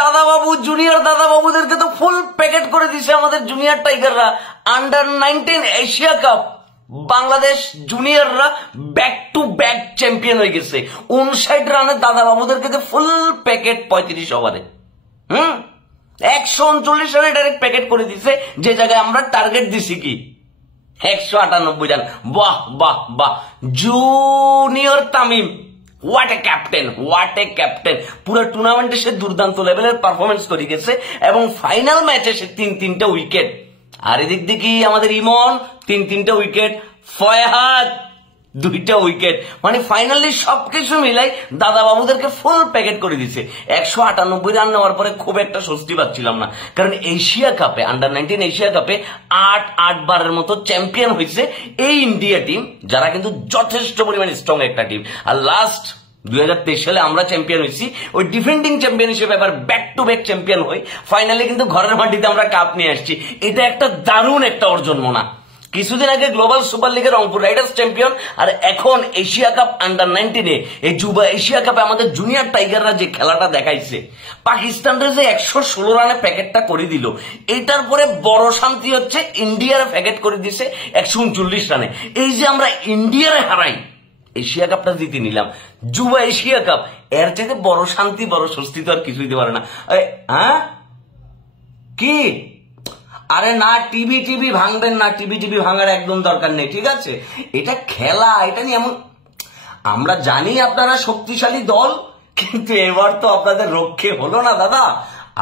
দাদা বাবু জুনিয়র দাদা বাবুদেরকে তো ফুল প্যাকেট করে দিছে আমাদের জুনিয়র টাইগাররা। আন্ডার-19 এশিয়া কাপ বাংলাদেশ জুনিয়ররা ব্যাক টু ব্যাক চ্যাম্পিয়ন হয়ে গেছে। 59 রানে দাদা বাবুদেরকে ফুল প্যাকেট 35 ওভারে 139 রানে ডাইরেক্ট প্যাকেট করে দিছে, যে জায়গায় আমরা টার্গেট দিছি কি 198 রান। বাহ বাহ বাহ, junior Tamim what a captain, what a captain. পুরো টুর্নামেন্টে সে দুর্দান্ত লেভেলের পারফরমেন্স করে গেছে এবং ফাইনাল ম্যাচে সে 3-3টা উইকেট। আর এদিক দিয়ে আমাদের ইমন 3-3টা উইকেট, ফয়হাদ 2টা উইকেট। মানে ফাইনালি সবকিছু মিলাই দাদা বাবুদেরকে ফুল প্যাকেট করে দিছে। 198 রান নেওয়ার পরে খুব একটা স্বস্তি পাচ্ছিলাম না, কারণ এশিয়া কাপে আন্ডার-19 এশিয়া কাপে 8 বারের মতো চ্যাম্পিয়ন হয়েছে এই ইন্ডিয়া টিম, যারা কিন্তু যথেষ্ট পরিমাণে স্ট্রং একটা টিম। আর লাস্ট 2023 সালে আমরা চ্যাম্পিয়ন হয়েছি, ওই ডিফেন্ডিং চ্যাম্পিয়ন হিসেবে এবার ব্যাক টু ব্যাক চ্যাম্পিয়ন হই। ফাইনালি কিন্তু ঘরের মাটিতে আমরা কাপ নিয়ে আসছি। এটা একটা দারুণ একটা অর্জন মোনা। কিছুদিন আগে গ্লোবাল সুপার লিগে রংপুর রাইডার্স চ্যাম্পিয়ন, আর এখন এশিয়া কাপ আন্ডার-19 এই যুবা এশিয়া কাপে আমাদের জুনিয়র টাইগাররা যে খেলাটা দেখাইছে, পাকিস্তানদের যে 116 রানে প্যাকেটটা করে দিল, এটার পরে বড় শান্তি হচ্ছে ইন্ডিয়ার প্যাকেট করে দিছে 139 রানে। এই যে আমরা ইন্ডিয়ারে হারাই, এশিয়া কাপটা জিতে নিলাম, যুবা এশিয়া কাপ, এর চাইতে বড় শান্তি বড় স্বস্তি তো আর কিছু দিতে পারে না। হ্যাঁ কি, আরে না, টিভি ভাঙবেন না, টিভি ভাঙার একদম দরকার নেই, ঠিক আছে? এটা খেলা, এটা নিয়ে এমন, আমরা জানি আপনারা শক্তিশালী দল, কিন্তু এবার তো আপনাদের রক্ষে হলো না দাদা।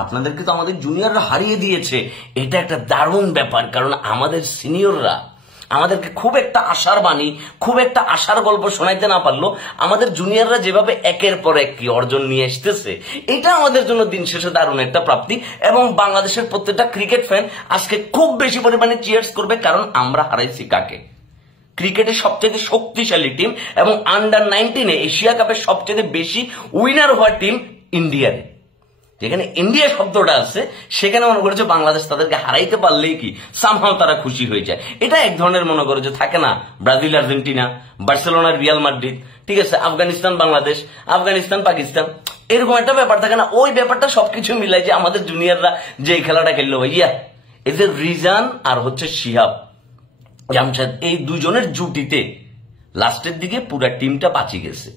আপনাদেরকে তো আমাদের জুনিয়ররা হারিয়ে দিয়েছে। এটা একটা দারুণ ব্যাপার, কারণ আমাদের সিনিয়ররা আমাদেরকে খুব একটা আশার বাণী, খুব একটা আশার গল্প শোনাইতে না পারলো, আমাদের জুনিয়ররা যেভাবে একের পর এক কি অর্জন নিয়ে আসতেছে, এটা আমাদের জন্য দিন শেষে দারুণ একটা প্রাপ্তি। এবং বাংলাদেশের প্রত্যেকটা ক্রিকেট ফ্যান আজকে খুব বেশি পরিমাণে চিয়ার্স করবে, কারণ আমরা হারাইছি কাকে? ক্রিকেটের সবচেয়ে শক্তিশালী টিম এবং আন্ডার-19 এশিয়া কাপের সবচেয়ে বেশি উইনার হওয়া টিম ইন্ডিয়ার। যেখানে ইন্ডিয়া শব্দটা আছে, সেখানে মনে করেছে বাংলাদেশ তাদেরকে হারাইতে পারলেই কি সামহাও তারা খুশি হয়ে যায়। এটা এক ধরনের মনে করে যে থাকে না, Brazil Argentina, Barcelona Real Madrid, ঠিক আছে, আফগানিস্তান বাংলাদেশ, আফগানিস্তান পাকিস্তান, এরকম একটা ব্যাপার থাকে না। ওই ব্যাপারটা সবকিছু মিলাই যে আমাদের জুনিয়ররা যে এই খেলাটা খেললো, ভাইয়া এই যে রিজান আর হচ্ছে শিহাব জামশেদ, এই দুজনের জুটিতে লাস্টের দিকে পুরো টিমটা বাঁচিয়ে গেছে।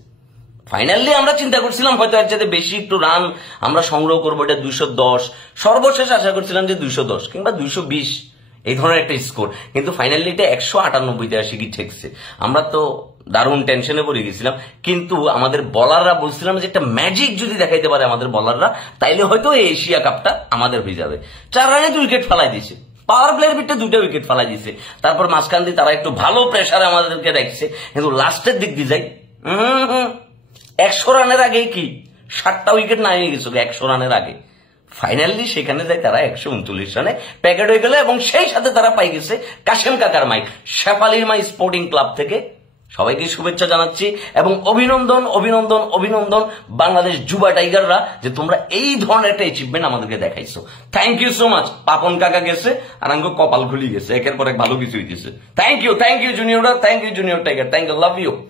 ফাইনালি আমরা চিন্তা করছিলাম হয়তো এর চাইতে বেশি একটু রান আমরা সংগ্রহ করবো, এটা 210, সর্বশেষ আশা করছিলাম যে 210 কিংবা 220 এই ধরনের একটা স্কোর, কিন্তু ফাইনালি এটা 198-তে আসি কি ঠেকছে। আমরা তো দারুণ টেনশনে পড়ে গেছিলাম, কিন্তু আমাদের বলাররা বলছিলাম যে একটা ম্যাজিক যদি দেখাইতে পারে আমাদের বলাররা, তাইলে হয়তো এই এশিয়া কাপটা আমাদের হয়ে যাবে। 4 রানে 2 উইকেট ফেলাই দিয়েছে, পাওয়ার প্লেয়ার বিটে 2টা উইকেট ফেলাই দিয়েছে। তারপর মাঝখান দিয়ে তারা একটু ভালো প্রেসারে আমাদেরকে রাখছে, কিন্তু লাস্টের দিক দিয়ে যাই 100 রানের আগে কি 7টা উইকেট নামিয়ে গেছিল 100 রানের আগে। ফাইনালি সেখানে যায় তারা 139 রানে প্যাকেট হয়ে গেল, এবং সেই সাথে তারা পাই গেছে কাশেম কাকার মাইক, শেফালির মাই স্পোর্টিং ক্লাব থেকে। সবাইকে শুভেচ্ছা জানাচ্ছি এবং অভিনন্দন অভিনন্দন অভিনন্দন বাংলাদেশ যুবা টাইগাররা, যে তোমরা এই ধরনের একটা অ্যাচিভমেন্ট আমাদেরকে দেখাইছো। Thank you so much. Papon কাকা গেছে আর আমাকে কপাল খুলি গেছে, একের পর এক ভালো কিছু হইতেছে। থ্যাংক ইউ জুনিয়ররা, thank you junior tiger, thank you, love you.